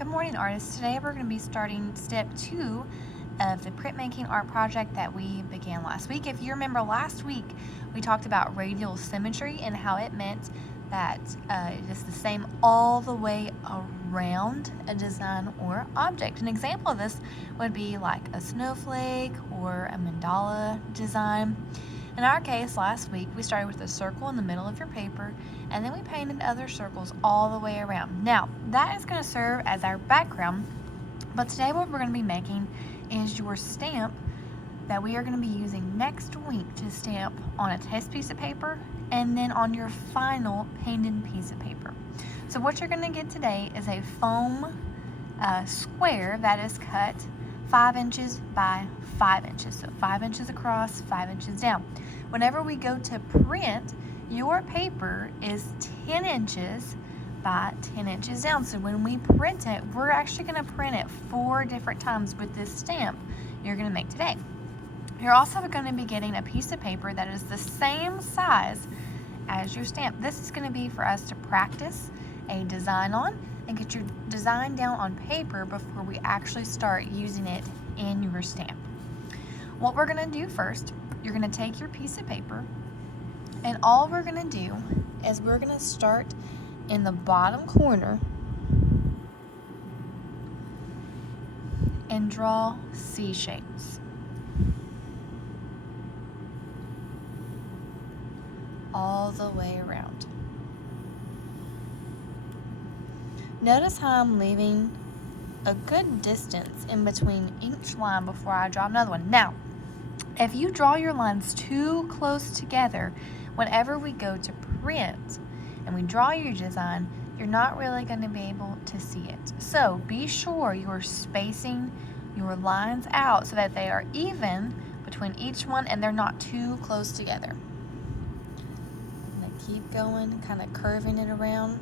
Good morning, artists. Today we're going to be starting step 2 of the printmaking art project that we began last week. If you remember last week, we talked about radial symmetry and how it meant that it is the same all the way around a design or object. An example of this would be like a snowflake or a mandala design. In our case, last week, we started with a circle in the middle of your paper, and then we painted other circles all the way around. Now, that is going to serve as our background, but today what we're going to be making is your stamp that we are going to be using next week to stamp on a test piece of paper and then on your final painted piece of paper. So what you're going to get today is a foam square that is cut 5 inches by 5 inches. So 5 inches across, 5 inches down. Whenever we go to print, your paper is 10 inches by 10 inches down. So when we print it, we're actually going to print it 4 different times with this stamp you're going to make today. You're also going to be getting a piece of paper that is the same size as your stamp. This is going to be for us to practice a design on and get your design down on paper before we actually start using it in your stamp. What we're going to do first, you're going to take your piece of paper, and all we're going to do is we're going to start in the bottom corner and draw C shapes all the way around. Notice how I'm leaving a good distance in between each line before I draw another one. Now, if you draw your lines too close together, whenever we go to print and we draw your design, you're not really going to be able to see it. So be sure you're spacing your lines out so that they are even between each one and they're not too close together. I'm going to keep going, kind of curving it around.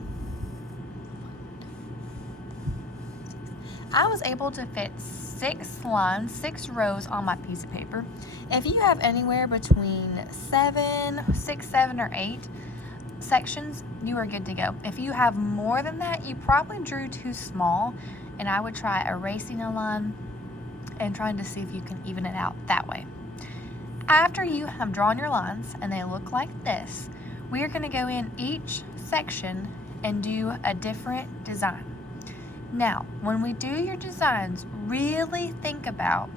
I was able to fit 6 lines, 6 rows on my piece of paper. If you have anywhere between 6, 7, or 8 sections, you are good to go. If you have more than that, you probably drew too small, and I would try erasing a line and trying to see if you can even it out that way. After you have drawn your lines and they look like this, we are going to go in each section and do a different design. Now, when we do your designs, really think about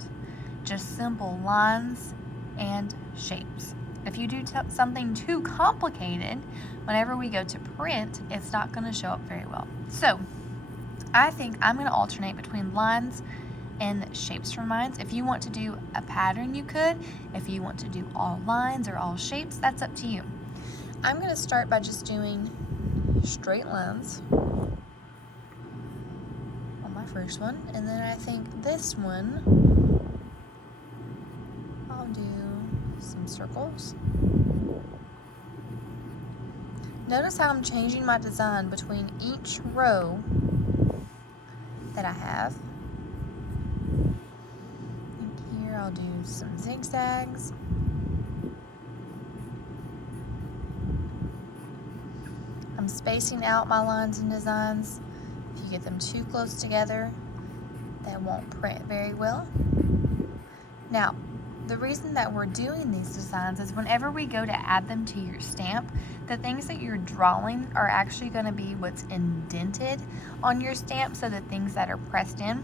just simple lines and shapes. If you do something too complicated, whenever we go to print, it's not going to show up very well. So, I think I'm going to alternate between lines and shapes for mine. If you want to do a pattern, you could. If you want to do all lines or all shapes, that's up to you. I'm going to start by just doing straight lines. First one, and then I think this one I'll do some circles. Notice how I'm changing my design between each row that I have. And here I'll do some zigzags. I'm spacing out my lines and designs. If you get them too close together, they won't print very well. Now, the reason that we're doing these designs is whenever we go to add them to your stamp, the things that you're drawing are actually going to be what's indented on your stamp, so the things that are pressed in.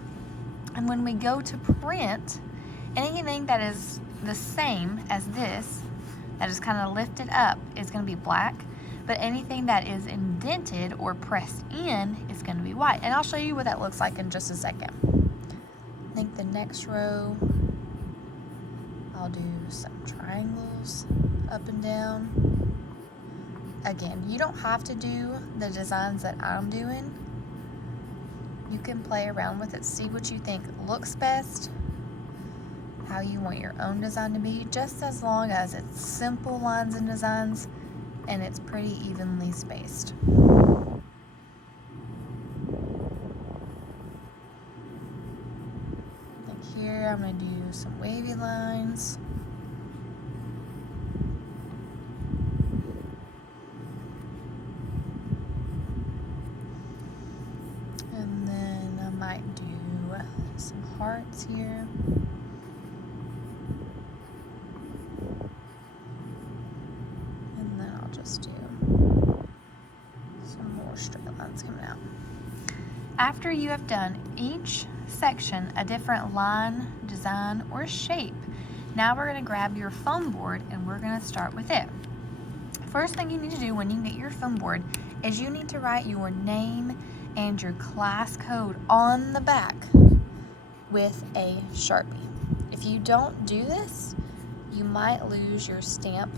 And when we go to print, anything that is the same as this, that is kind of lifted up, is going to be black. But anything that is indented or pressed in is going to be white. And I'll show you what that looks like in just a second. I think the next row, I'll do some triangles up and down. Again, you don't have to do the designs that I'm doing. You can play around with it, see what you think looks best, how you want your own design to be, just as long as it's simple lines and designs and it's pretty evenly spaced. Like here, I'm going to do some wavy lines. And then I'm parts here. And then I'll just do some more straight lines coming out. After you have done each section a different line, design, or shape, now we're going to grab your foam board and we're going to start with it. First thing you need to do when you get your foam board is you need to write your name and your class code on the back with a Sharpie. If you don't do this, you might lose your stamp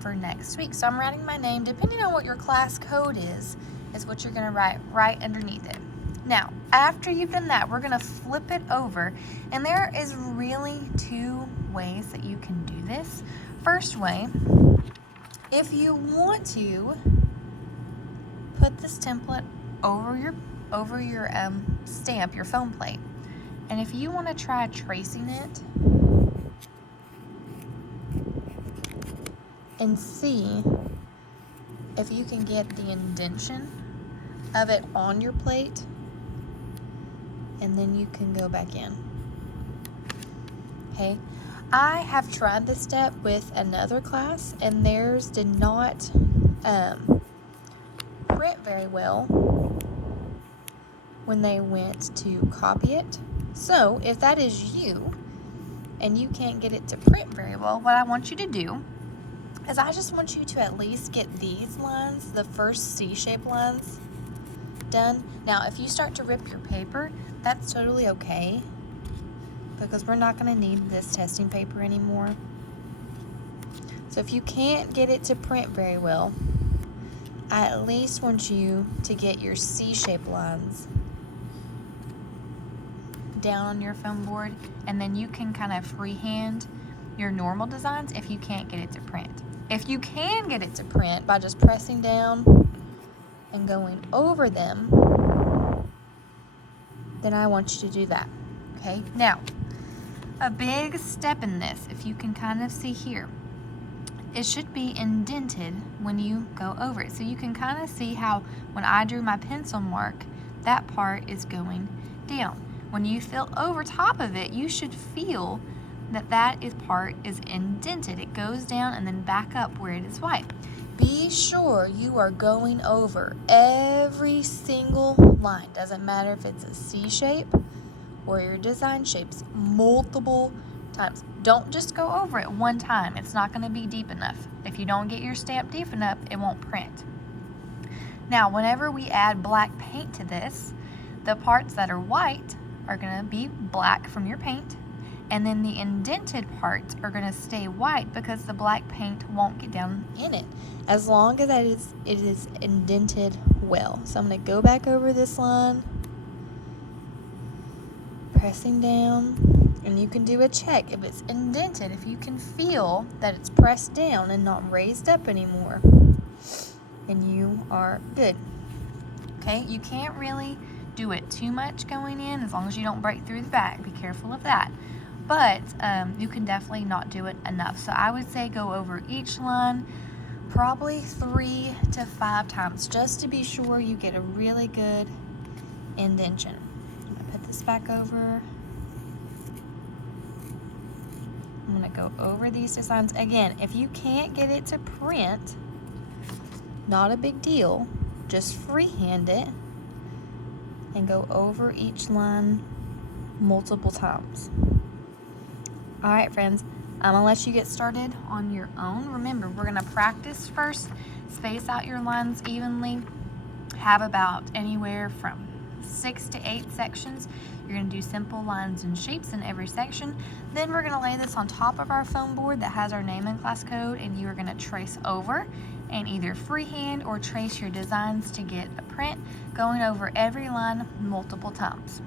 for next week. So I'm writing my name, depending on what your class code is what you're gonna write right underneath it. Now, after you've done that, we're gonna flip it over, and there is really two ways that you can do this. First way, if you want to put this template over your stamp, your foam plate, and if you want to try tracing it and see if you can get the indentation of it on your plate, and then you can go back in. Okay, I have tried this step with another class, and theirs did not print very well when they went to copy it. So if that is you and you can't get it to print very well, what I want you to do is I just want you to at least get these lines, the first C-shaped lines, done. Now if you start to rip your paper, that's totally okay, because we're not going to need this testing paper anymore. So if you can't get it to print very well, I at least want you to get your C-shaped lines down on your foam board, and then you can kind of freehand your normal designs if you can't get it to print. If you can get it to print by just pressing down and going over them, then I want you to do that. Okay, now a big step in this, if you can kind of see here, it should be indented when you go over it. So you can kind of see how when I drew my pencil mark, that part is going down. When you fill over top of it, you should feel that part is indented. It goes down and then back up where it is white. Be sure you are going over every single line. Doesn't matter if it's a C shape or your design shapes, multiple times. Don't just go over it one time. It's not going to be deep enough. If you don't get your stamp deep enough, it won't print. Now, whenever we add black paint to this, the parts that are white are going to be black from your paint, and then the indented parts are going to stay white because the black paint won't get down in it as long as it is indented well. So I'm going to go back over this line, pressing down, and you can do a check if it's indented, if you can feel that it's pressed down and not raised up anymore, and you are good. Okay, you can't really do it too much going in as long as you don't break through the back. Be careful of that. But you can definitely not do it enough. So I would say go over each line probably 3 to 5 times just to be sure you get a really good indentation. I'm going to put this back over. I'm going to go over these designs. Again, if you can't get it to print, not a big deal. Just freehand it and go over each line multiple times. Alright friends, I'm going to let you get started on your own. Remember, we're going to practice first, space out your lines evenly, have about anywhere from 6 to 8 sections. You're going to do simple lines and shapes in every section. Then we're going to lay this on top of our foam board that has our name and class code, and you are going to trace over and either freehand or trace your designs to get a print, going over every line multiple times.